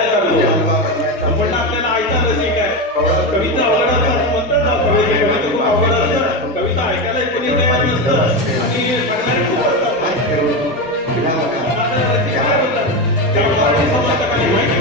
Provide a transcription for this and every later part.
छोट्या मोठ्या पण आपल्याला ऐकायला रसिक आहे. कविता अवघड असतात म्हणतात ना कविता कविता खूप कविता ऐकायला कोणी तयार नसतं. आणि खूप असतात. त्यामुळे माहिती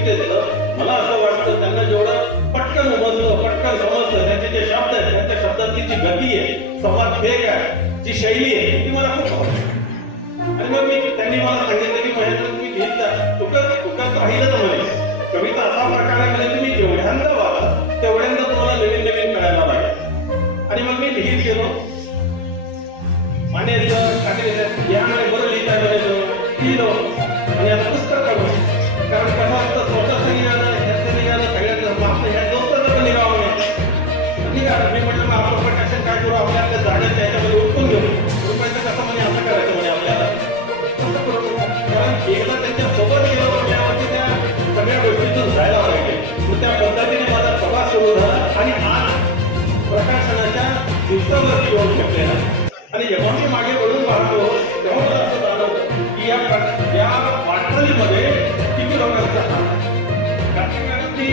विश्वातलं दिलं मला असं वाटतं त्यांना जेवढं पटकन उमजलं पटकन समजलं त्यांचे जे शब्द आहेत त्यांच्या शब्दातली जी गती आहे संवाद वेग आहे जी शैली आहे ती मला खूप आवडते. आणि मग मी त्यांनी मला सांगितलं की महेंद्र तुम्ही घेत. जा तुका तुका राहिलंच म्हणे. कविता असा प्रकार आहे म्हणजे तुम्ही जेवढ्यांदा वाचा कारण एकदा त्यांच्यासोबत गेलो त्यावरती त्या सगळ्या गोष्टीतून जायला पाहिजे मग त्या पद्धतीने माझा प्रवास सुरू झाला आणि आज प्रकाशनाच्या दिवसावरती होऊ शकलेला आहे. आणि जेव्हा मी मागे वळून पाहतो तेव्हा मला असं जाणवतं की या या वाटचालीमध्ये किती लोकांचा हात कारण ती